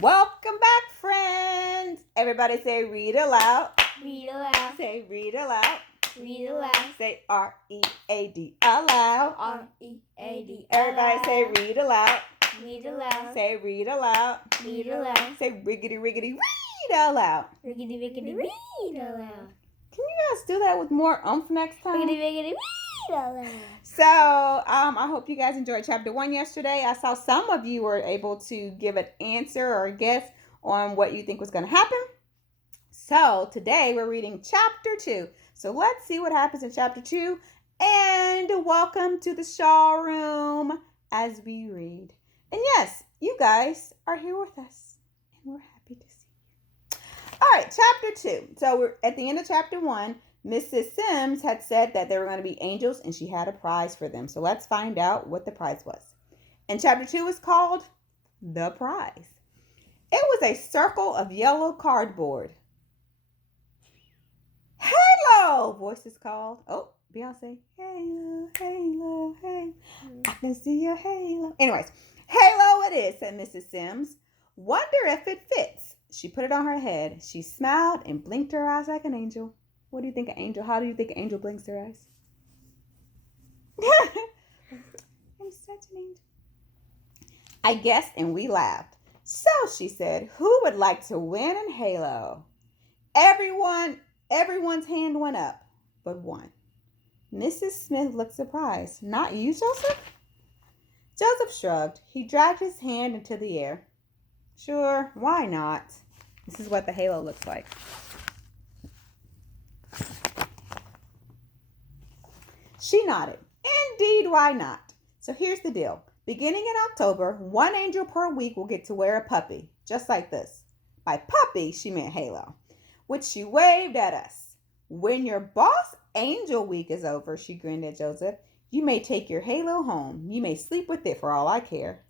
Welcome back, friends. Everybody say read aloud. Read aloud. Say read aloud. Read aloud. Say R-E-A-D aloud. R-E-A-D. Everybody say read aloud. Read aloud. Say read aloud. Read aloud. Say riggedy riggedy read aloud. Riggedy riggedy read aloud. Can you guys do that with more oomph next time? Riggedy riggedy read aloud. So, I hope you guys enjoyed chapter 1 yesterday. I saw some of you were able to give an answer or a guess on what you think was going to happen. So, today we're reading chapter 2. So, let's see what happens in chapter 2. And welcome to the Shaw Room as we read. And yes, you guys are here with us. And we're happy to see you. All right, chapter 2. So, we're at the end of chapter 1. Mrs. Sims had said that they were going to be angels and she had a prize for them. So let's find out what the prize was. And chapter 2 is called The Prize. It was a circle of yellow cardboard. Halo, voices called. Oh, Beyonce. Halo, halo, halo. I can see your halo. Anyways, halo it is, said Mrs. Sims. Wonder if it fits. She put it on her head. She smiled and blinked her eyes like an angel. What do you think an angel? How do you think an angel blinks their eyes? I'm such an angel. I guessed and we laughed. So she said, who would like to win in Halo? Everyone's hand went up, but one. Mrs. Smith looked surprised. Not you, Joseph? Joseph shrugged. He dragged his hand into the air. Sure, why not? This is what the halo looks like. She nodded. Indeed, why not? So here's the deal. Beginning in October, one angel per week will get to wear a puppy, just like this. By puppy, she meant halo, which she waved at us. When your boss angel week is over, she grinned at Joseph, you may take your halo home. You may sleep with it for all I care.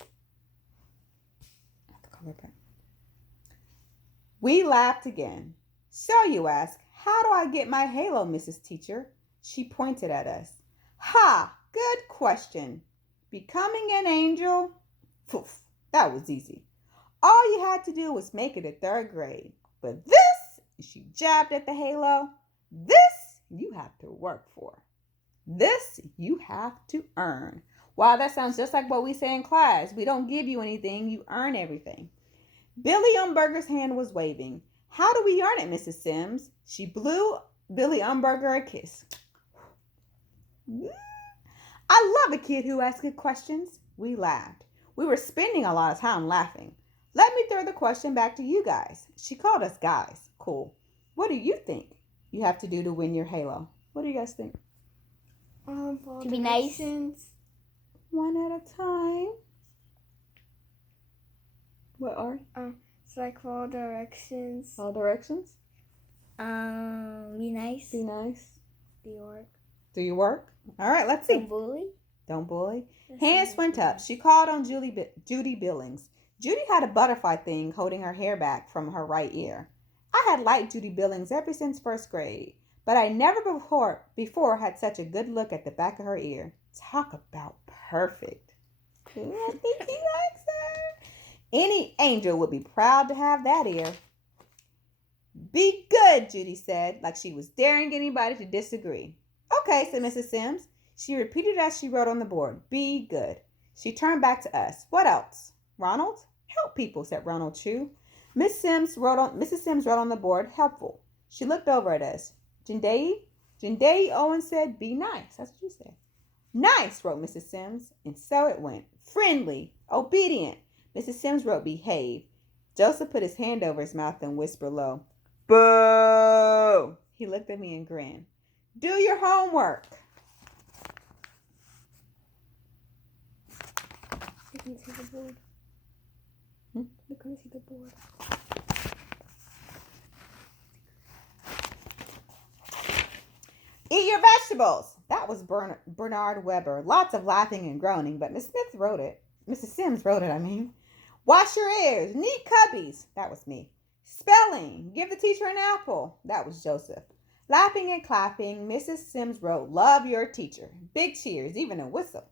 We laughed again. So you ask, how do I get my halo, Mrs. Teacher? She pointed at us. Ha! Good question. Becoming an angel? Poof, that was easy. All you had to do was make it a 3rd grade. But this, she jabbed at the halo, this you have to work for. This you have to earn. Wow, that sounds just like what we say in class. We don't give you anything, you earn everything. Billy Umberger's hand was waving. How do we earn it, Mrs. Sims? She blew Billy Umberger a kiss. I love a kid who asks good questions. We laughed. We were spending a lot of time laughing. Let me throw the question back to you guys. She called us guys. Cool. What do you think you have to do to win your halo? What do you guys think? To be nice. One at a time. What are? It's like follow directions. All directions? Be nice. Be nice. Do your work. Do you work? All right, let's see. Don't bully. Don't bully. Hands went up. She called on Judy Billings. Judy had a butterfly thing holding her hair back from her right ear. I had liked Judy Billings ever since 1st grade, but I never before had such a good look at the back of her ear. Talk about perfect. I think he likes her. Any angel would be proud to have that ear. Be good, Judy said, like she was daring anybody to disagree. Okay, said Mrs. Sims. She repeated as she wrote on the board, be good. She turned back to us. What else? Ronald? Help people, said Ronald Chu. Mrs. Sims wrote on the board, helpful. She looked over at us. Jindei Owen said, be nice. That's what she said. Nice, wrote Mrs. Sims. And so it went. Friendly, obedient. Mrs. Sims wrote, behave. Joseph put his hand over his mouth and whispered low, boo! He looked at me and grinned. Do your homework. You can see the board. You can see the board. Eat your vegetables. That was Bernard Weber. Lots of laughing and groaning, but Miss Smith wrote it. Mrs. Sims wrote it, I mean. Wash your ears. Neat cubbies. That was me. Spelling. Give the teacher an apple. That was Joseph. Laughing and clapping, Mrs. Sims wrote, love your teacher. Big cheers, even a whistle.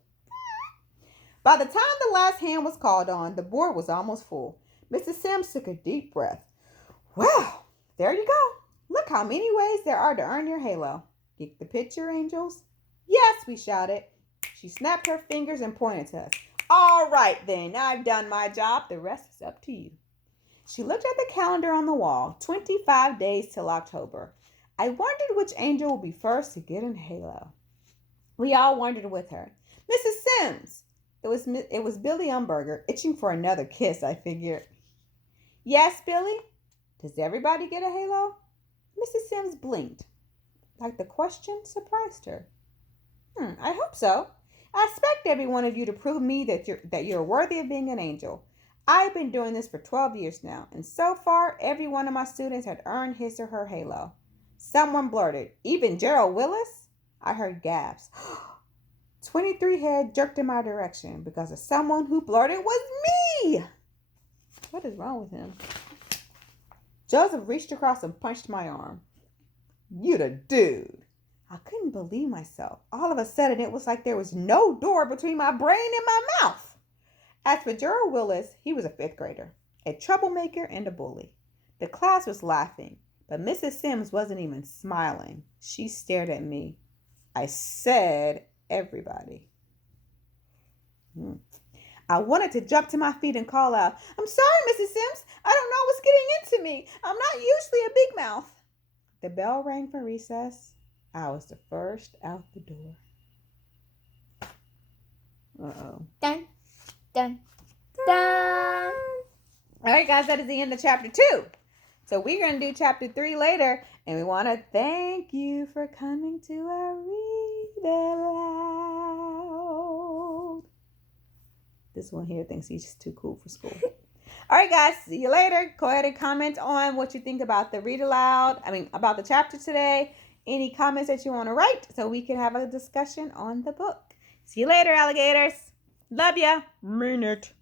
By the time the last hand was called on, the board was almost full. Mrs. Sims took a deep breath. Well, there you go. Look how many ways there are to earn your halo. Get the picture, angels? Yes, we shouted. She snapped her fingers and pointed to us. All right, then. I've done my job. The rest is up to you. She looked at the calendar on the wall. 25 days till October. I wondered which angel would be first to get in halo. We all wondered with her. Mrs. Sims. It was Billy Umberger, itching for another kiss, I figured. Yes, Billy? Does everybody get a halo? Mrs. Sims blinked, like the question surprised her. I hope so. I expect every one of you to prove me that you're worthy of being an angel. I've been doing this for 12 years now, and so far, every one of my students had earned his or her halo. Someone blurted, even Gerald Willis? I heard gasps. 23 head jerked in my direction because of someone who blurted was me. What is wrong with him? Joseph reached across and punched my arm. You the dude. I couldn't believe myself. All of a sudden, it was like there was no door between my brain and my mouth. As for Gerald Willis, he was a 5th grader, a troublemaker and a bully. The class was laughing, but Mrs. Sims wasn't even smiling. She stared at me. I said, everybody. I wanted to jump to my feet and call out, I'm sorry, Mrs. Sims. I don't know what's getting into me. I'm not usually a big mouth. The bell rang for recess. I was the first out the door. Uh-oh. Dun, dun, dun. All right, guys, that is the end of chapter 2. So we're going to do chapter 3 later. And we want to thank you for coming to our Read Aloud. This one here thinks he's too cool for school. All right, guys, see you later. Go ahead and comment on what you think about the Read Aloud. About the chapter today. Any comments that you want to write so we can have a discussion on the book. See you later, alligators. Love ya. Mean it.